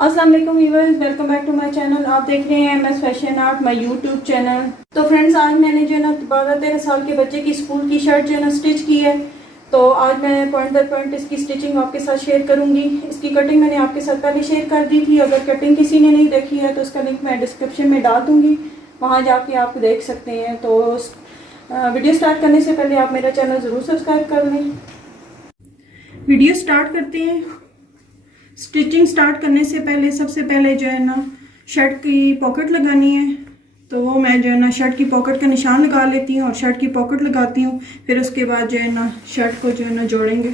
अस्सलाम वालेकुम viewers, welcome back to my channel. आप देख रहे हैं MS fashion art, my YouTube channel. तो फ्रेंड्स, आज मैंने जो है ना 12-13 साल के बच्चे की स्कूल की शर्ट जो है ना स्टिच की है। तो आज मैं पॉइंट दर पॉइंट इसकी स्टिचिंग आपके साथ शेयर करूंगी। इसकी कटिंग मैंने आपके साथ पहले शेयर कर दी थी। अगर कटिंग किसी ने नहीं देखी है तो उसका लिंक मैं डिस्क्रिप्शन में डाल दूँगी, वहाँ जाके आप देख सकते हैं। तो वीडियो स्टार्ट करने से पहले आप मेरा चैनल ज़रूर सब्सक्राइब कर लें। वीडियो स्टार्ट करते हैं। स्टिचिंग स्टार्ट करने से पहले सबसे पहले जो है ना शर्ट की पॉकेट लगानी है। तो वो मैं जो है ना शर्ट की पॉकेट का निशान लगा लेती हूँ और शर्ट की पॉकेट लगाती हूँ। फिर उसके बाद जो है ना शर्ट को जो है ना जोड़ेंगे।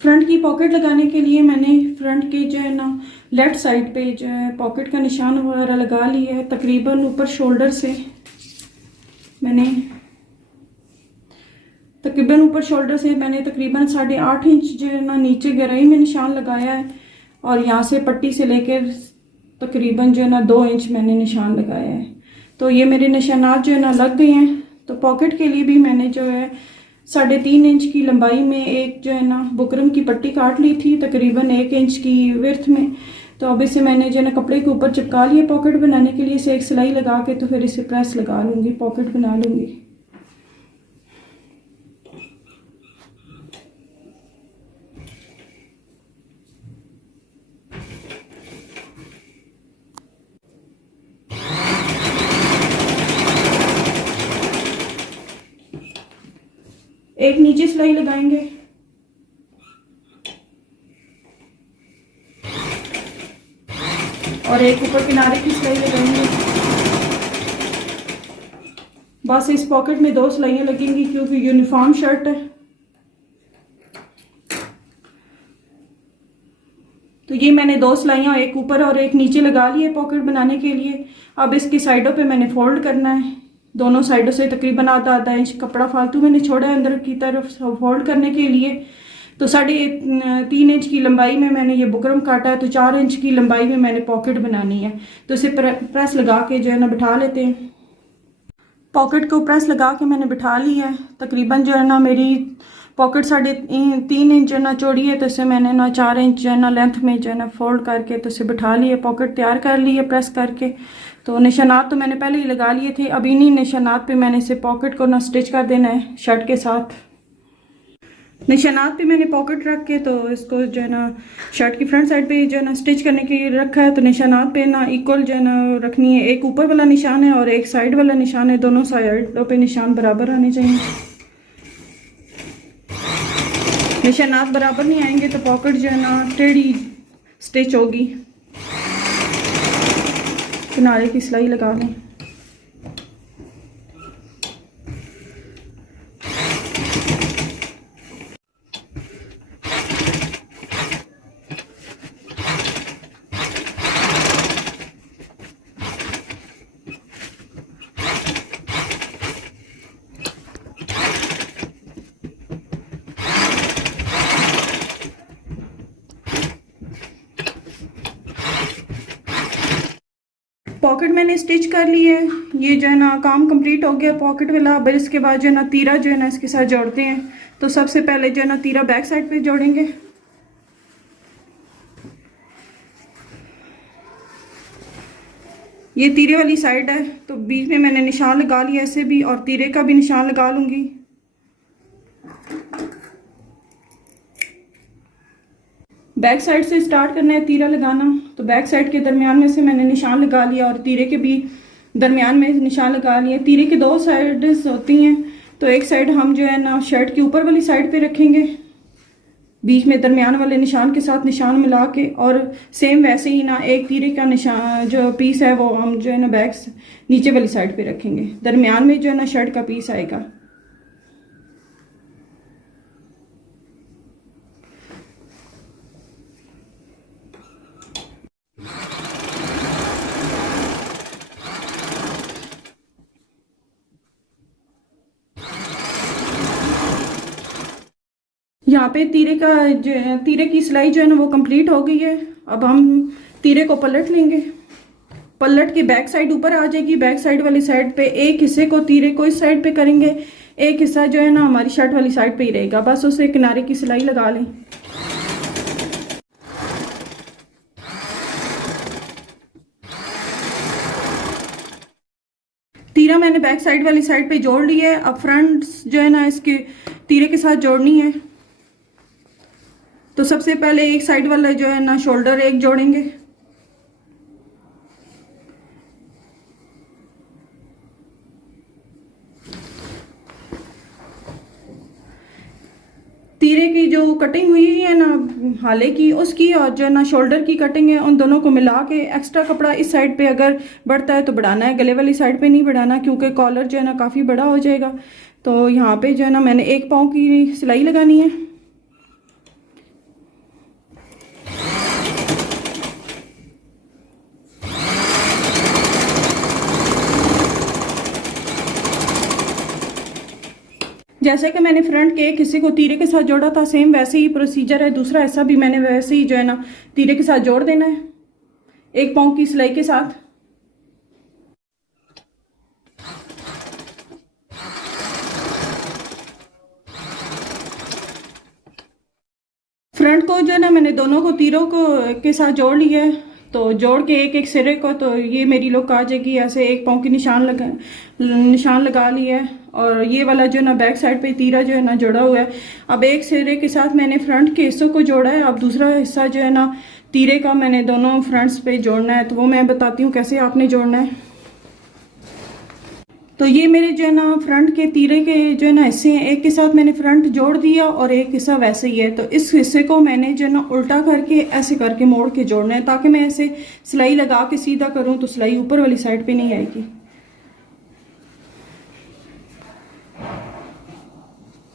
फ्रंट की पॉकेट लगाने के लिए मैंने फ्रंट के जो है ना लेफ्ट साइड पे जो है पॉकेट का निशान वगैरह लगा लिया है। तकरीबन ऊपर शोल्डर से मैंने तकरीबन 8.5 इंच जो है ना नीचे गहराई में निशान लगाया है। और यहाँ से पट्टी से लेकर तकरीबन जो है ना 2 इंच मैंने निशान लगाया है। तो ये मेरे निशानात जो है ना लग गए हैं। तो पॉकेट के लिए भी मैंने जो है 3.5 इंच की लंबाई में एक जो है ना बुकरम की पट्टी काट ली थी, तकरीबन 1 इंच की विड्थ में। तो अब इसे मैंने जो है ना कपड़े के ऊपर चिपका लिया पॉकेट बनाने के लिए। इसे एक सिलाई लगा के तो फिर इसे प्रेस लगा लूँगी, पॉकेट बना लूँगी। एक नीचे सिलाई लगाएंगे और एक ऊपर किनारे की सिलाई लगाएंगे। बस इस पॉकेट में 2 सिलाइयाँ लगेंगी क्योंकि यूनिफॉर्म शर्ट है। तो ये मैंने 2 सिलाइयाँ एक ऊपर और एक नीचे लगा ली है पॉकेट बनाने के लिए। अब इसकी साइडों पे मैंने फोल्ड करना है। दोनों साइडों से तकरीबन आधा इंच कपड़ा फालतू मैंने छोड़ा है अंदर की तरफ फोल्ड करने के लिए। तो 3.5 इंच की लंबाई में मैंने ये बुकरम काटा है। तो 4 इंच की लंबाई में मैंने पॉकेट बनानी है। तो इसे प्रेस लगा के जो है ना बिठा लेते हैं। पॉकेट को प्रेस लगा के मैंने बिठा ली है। तकरीबन जो है ना मेरी पॉकेट 3.5 इंच है ना चौड़ी है। तो इसे मैंने ना 4 इंच जो है ना लेंथ में जो है ना फोल्ड करके तो इसे बिठा लिए, पॉकेट तैयार कर ली है प्रेस करके। तो निशानात तो मैंने पहले ही लगा लिए थे। अब इन्हीं निशानात पे मैंने इसे पॉकेट को ना स्टिच कर देना है शर्ट के साथ। निशानात पे मैंने पॉकेट रख के तो इसको जो है ना शर्ट की फ्रंट साइड पे जो है ना स्टिच करने के लिए रखा है। तो निशानात पे ना इक्वल जो है ना रखनी है। एक ऊपर वाला निशान है और एक साइड वाला निशान है। दोनों साइडों पे निशान बराबर आने चाहिए। निशानात बराबर नहीं आएंगे तो पॉकेट जो है ना टेढ़ी स्टिच होगी। किनारे की सिलाई लगा लें। पॉकेट मैंने स्टिच कर ली है। ये जो है ना काम कंप्लीट हो गया पॉकेट वाला। अब इसके बाद जो है ना तीरा जो है ना इसके साथ जोड़ते हैं। तो सबसे पहले जो है ना तीरा बैक साइड पे जोड़ेंगे। ये तीरे वाली साइड है तो बीच में मैंने निशान लगा लिया ऐसे भी, और तीरे का भी निशान लगा लूंगी। बैक साइड से स्टार्ट करना है तीरा लगाना। तो बैक साइड के दरमियान में से मैंने निशान लगा लिया और तीरे के भी दरमियान में निशान लगा लिया। तीरे के 2 साइड्स होती हैं। तो एक साइड हम जो है ना शर्ट की ऊपर वाली साइड पे रखेंगे बीच में दरमियान वाले निशान के साथ निशान मिला के, और सेम वैसे ही ना एक तीरे का निशान जो पीस है वो हम जो है ना बैक नीचे वाली साइड पे रखेंगे। दरमियान में जो है ना शर्ट का पीस आएगा। यहाँ पे तीरे की सिलाई जो है ना वो कंप्लीट हो गई है। अब हम तीरे को पलट लेंगे। पलट के बैक साइड ऊपर आ जाएगी। बैक साइड वाली साइड पे एक हिस्से को तीरे को इस साइड पे करेंगे, एक हिस्सा जो है ना हमारी शर्ट वाली साइड पे ही रहेगा। बस उसे किनारे की सिलाई लगा लें। तीरा मैंने बैक साइड वाली साइड पे जोड़ लिया है। अब फ्रंट जो है ना इसके तीरे के साथ जोड़नी है। तो सबसे पहले एक साइड वाला जो है ना शोल्डर एक जोड़ेंगे, तीरे की जो कटिंग हुई है ना हाले की उसकी और जो है ना शोल्डर की कटिंग है, उन दोनों को मिला के एक्स्ट्रा कपड़ा इस साइड पे अगर बढ़ता है तो बढ़ाना है, गले वाली साइड पे नहीं बढ़ाना क्योंकि कॉलर जो है ना काफ़ी बड़ा हो जाएगा। तो यहाँ पे जो है ना मैंने 1 पाँव की सिलाई लगानी है। जैसे कि मैंने फ्रंट के एक हिस्से को तीरे के साथ जोड़ा था, सेम वैसे ही प्रोसीजर है। दूसरा हिस्सा भी मैंने वैसे ही जो है ना तीरे के साथ जोड़ देना है 1 पाँव की सिलाई के साथ। फ्रंट को जो है ना मैंने दोनों को तीरों को के साथ जोड़ लिया है। तो जोड़ के एक एक सिरे को तो ये मेरी लुक आ जाएगी। ऐसे 1 पाँव की निशान लगा लिया है और ये वाला जो है ना बैक साइड पे तीरा जो है ना जोड़ा हुआ है। अब एक सिरे के साथ मैंने फ्रंट के हिस्सों को जोड़ा है। अब दूसरा हिस्सा जो है ना तीरे का मैंने दोनों फ्रंट्स पे जोड़ना है, तो वो मैं बताती हूँ कैसे आपने जोड़ना है। तो ये मेरे जो है ना फ्रंट के तीरे के जो है ना हिस्से हैं, एक के साथ मैंने फ्रंट जोड़ दिया और एक हिस्सा वैसे ही है। तो इस हिस्से को मैंने जो है ना उल्टा करके ऐसे करके मोड़ के जोड़ना है ताकि मैं ऐसे सिलाई लगा के सीधा करूं तो सिलाई ऊपर वाली साइड पे नहीं आएगी।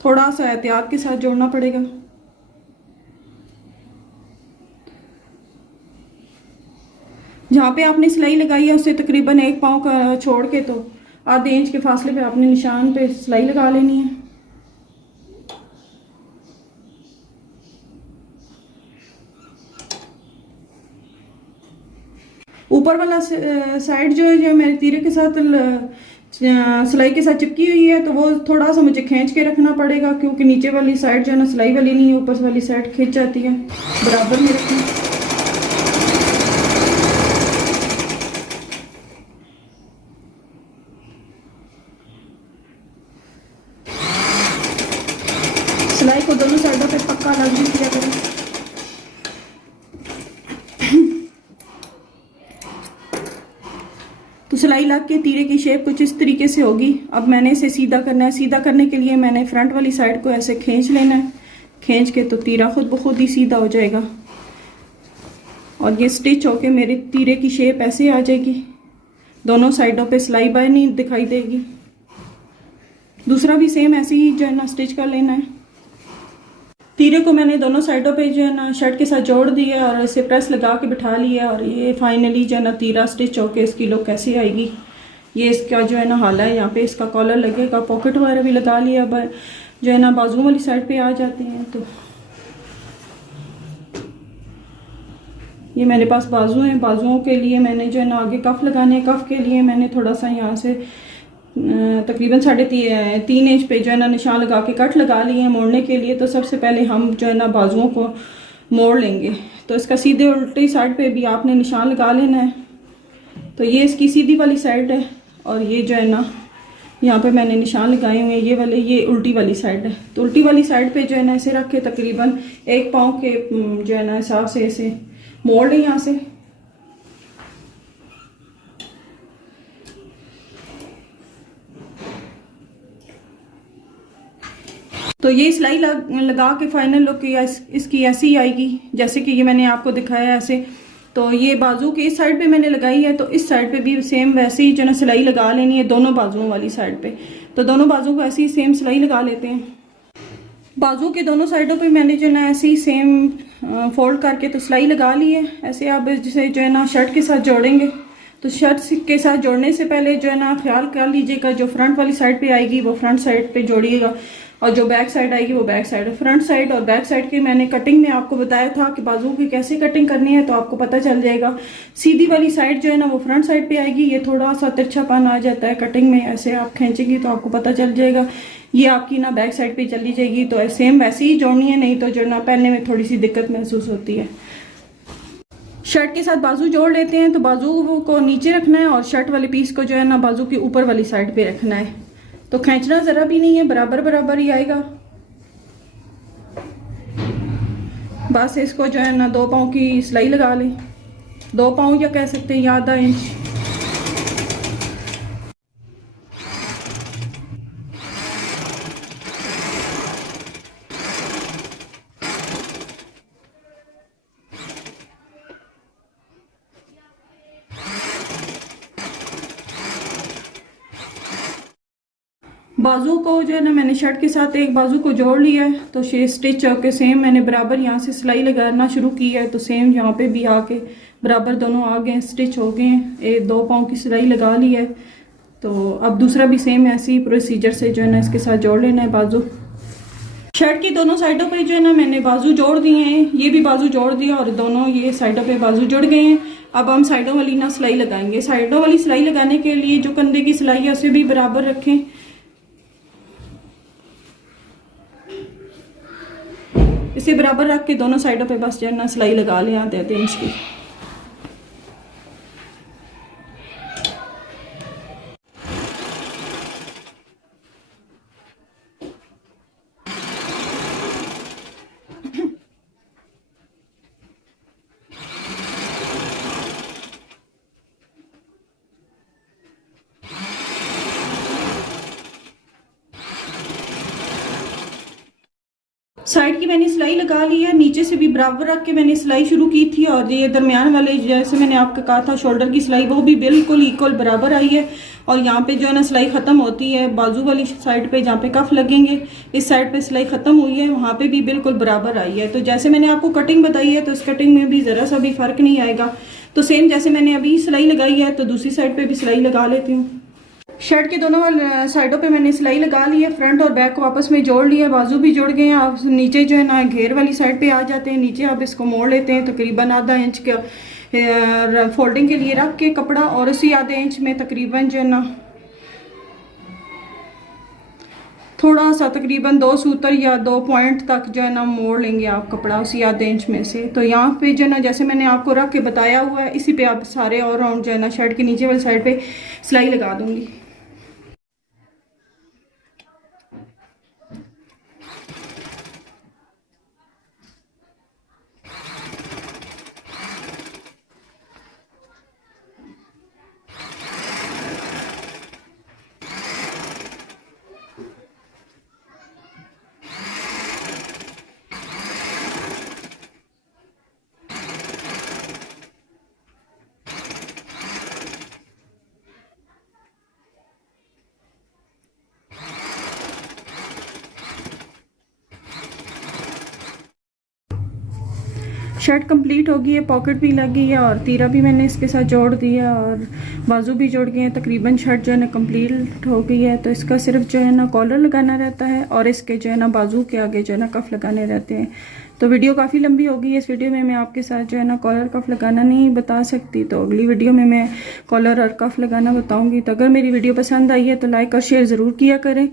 थोड़ा सा एहतियात के साथ जोड़ना पड़ेगा। जहाँ पे आपने सिलाई लगाई है उससे तकरीबन 1 पाँव का छोड़ के तो आधे इंच के फासले पे आपने निशान पे सिलाई लगा लेनी है। ऊपर वाला साइड जो है जो मेरे तीरे के साथ सिलाई के साथ चिपकी हुई है तो वो थोड़ा सा मुझे खींच के रखना पड़ेगा क्योंकि नीचे वाली साइड जो है ना सिलाई वाली नहीं है, ऊपर वाली साइड खींच जाती है। बराबर में रखना। सिलाई को दोनों साइडों पे पक्का लाजमी किया करें। तो सिलाई लग के तीरे की शेप कुछ इस तरीके से होगी। अब मैंने इसे सीधा करना है। सीधा करने के लिए मैंने फ्रंट वाली साइड को ऐसे खींच लेना है। खींच के तो तीरा खुद ब खुद ही सीधा हो जाएगा और ये स्टिच होके मेरे तीरे की शेप ऐसे आ जाएगी। दोनों साइडों पे सिलाई बाय नहीं दिखाई देगी। दूसरा भी सेम ऐसे ही जो है ना स्टिच कर लेना है। तीरे को मैंने दोनों साइडों पे जो है ना शर्ट के साथ जोड़ दिया और इसे प्रेस लगा के बिठा लिया और ये फाइनली जो है ना तीरा स्टिच होके इसकी लुक कैसे आएगी। ये इसका जो है ना हाला है, यहाँ पे इसका कॉलर लगेगा, पॉकेट वगैरह भी लगा लिया। अब जो है ना बाजू वाली साइड पे आ जाते हैं तो ये मेरे पास बाजू हैं। बाजुओं के लिए मैंने जो है ना आगे कफ लगाने हैं। कफ के लिए मैंने थोड़ा सा यहाँ से तकरीबन 3.5 इंच पे जो है ना निशान लगा के कट लगा लिए हैं मोड़ने के लिए। तो सबसे पहले हम जो है ना बाजुओं को मोड़ लेंगे। तो इसका सीधे उल्टी साइड पे भी आपने निशान लगा लेना है। तो ये इसकी सीधी वाली साइड है और ये जो है ना यहाँ पे मैंने निशान लगाए हुए हैं ये वाले, ये उल्टी वाली साइड है। तो उल्टी वाली साइड पे जो है ना ऐसे रख के तकरीबन 1 पाँव के जो है ना हिसाब से ऐसे मोड़ लें यहाँ से। तो ये सिलाई लगा के फाइनल लुक इसकी ऐसी ही आएगी जैसे कि ये मैंने आपको दिखाया ऐसे। तो ये बाजू की इस साइड पे मैंने लगाई है तो इस साइड पे भी सेम वैसे ही जो ना सिलाई लगा लेनी है दोनों बाजुओं वाली साइड पे। तो दोनों बाजुओं को ऐसे ही सेम सिलाई लगा लेते हैं। बाजू के दोनों साइडों पे मैंने जो ना ऐसे ही सेम फोल्ड करके तो सिलाई लगा ली है। ऐसे आप जिसे जो है ना शर्ट के साथ जोड़ेंगे तो शर्ट के साथ जोड़ने से पहले जो है ना ख्याल कर लीजिएगा जो फ्रंट वाली साइड पे आएगी वो फ्रंट साइड पे जोड़िएगा और जो बैक साइड आएगी वो बैक साइड। फ्रंट साइड और बैक साइड की मैंने कटिंग में आपको बताया था कि बाजू की कैसे कटिंग करनी है तो आपको पता चल जाएगा। सीधी वाली साइड जो है ना वो फ्रंट साइड पे आएगी। ये थोड़ा सा तिरछापन आ जाता है कटिंग में, ऐसे आप खींचेंगी तो आपको पता चल जाएगा। ये आपकी ना बैक साइड पे चली जाएगी। तो सेम वैसे ही जोड़नी है, नहीं तो जो ना पहनने में थोड़ी सी दिक्कत महसूस होती है। शर्ट के साथ बाजू जोड़ लेते हैं, तो बाजू को नीचे रखना है और शर्ट वाले पीस को जो है ना बाजू की ऊपर वाली साइड पे रखना है। तो खींचना ज़रा भी नहीं है, बराबर बराबर ही आएगा। बस इसको जो है ना 2 पाँव की सिलाई लगा लें, 2 पाँव या कह सकते हैं या आधा इंच। बाजू को जो है ना मैंने शर्ट के साथ एक बाजू को जोड़ लिया है, तो स्टिच होके सेम मैंने बराबर यहाँ से सिलाई लगाना शुरू की है, तो सेम यहाँ पे भी आके बराबर दोनों आ गए, स्टिच हो गए हैं। 2 पाँव की सिलाई लगा ली है, तो अब दूसरा भी सेम ऐसे ही प्रोसीजर से जो है ना इसके साथ जोड़ लेना है बाजू। शर्ट की दोनों साइडों पे जो है ना मैंने बाजू जोड़ दिए हैं, ये भी बाजू जोड़ दिया और दोनों ये साइडों पे बाजू जुड़ गए हैं। अब हम साइडों वाली ना सिलाई लगाएंगे। साइडों वाली सिलाई लगाने के लिए जो कंधे की सिलाई है उसे भी बराबर रखें, इसे बराबर रख के दोनों साइडों पे बस जो है ना सिलाई लगा लें आधे इंच की। साइड की मैंने सिलाई लगा ली है, नीचे से भी बराबर रख के मैंने सिलाई शुरू की थी, और ये दरमियान वाले जैसे मैंने आपको कहा था शोल्डर की सिलाई वो भी बिल्कुल इक्वल बराबर आई है। और यहाँ पे जो है ना सिलाई ख़त्म होती है बाजू वाली साइड पे, जहाँ पे कफ लगेंगे इस साइड पे सिलाई ख़त्म हुई है, वहाँ पे भी बिल्कुल बराबर आई है। तो जैसे मैंने आपको कटिंग बताई है तो इस कटिंग में भी ज़रा सा भी फ़र्क नहीं आएगा। तो सेम जैसे मैंने अभी सिलाई लगाई है तो दूसरी साइड पर भी सिलाई लगा लेती हूँ। शर्ट के दोनों साइडों पे मैंने सिलाई लगा ली है, फ्रंट और बैक को आपस में जोड़ लिया, बाजू भी जुड़ गए हैं। आप नीचे जो है ना घेर वाली साइड पे आ जाते हैं, नीचे आप इसको मोड़ लेते हैं तकरीबन आधा इंच का फोल्डिंग के लिए रख के कपड़ा, और उसी आधे इंच में तकरीबन जो है ना थोड़ा सा तकरीबन 2 सूतर या 2 पॉइंट तक जो है ना मोड़ लेंगे आप कपड़ा उसी आधे इंच में से। तो यहाँ पे जो है ना जैसे मैंने आपको रख के बताया हुआ है इसी पे आप सारे और राउंड जो है ना शर्ट के नीचे वाली साइड पे सिलाई लगा दूंगी। शर्ट कंप्लीट हो गई है, पॉकेट भी लग गई है और तीरा भी मैंने इसके साथ जोड़ दिया और बाजू भी जोड़ गए हैं। तकरीबन शर्ट जो है ना कंप्लीट हो गई है। तो इसका सिर्फ जो है ना कॉलर लगाना रहता है और इसके जो है ना बाजू के आगे जो है ना कफ लगाने रहते हैं। तो वीडियो काफ़ी लंबी हो गई है, इस वीडियो में मैं आपके साथ जो है ना कॉलर कफ लगाना नहीं बता सकती, तो अगली वीडियो में मैं कॉलर और कफ लगाना बताऊँगी। तो अगर मेरी वीडियो पसंद आई है तो लाइक और शेयर ज़रूर किया करें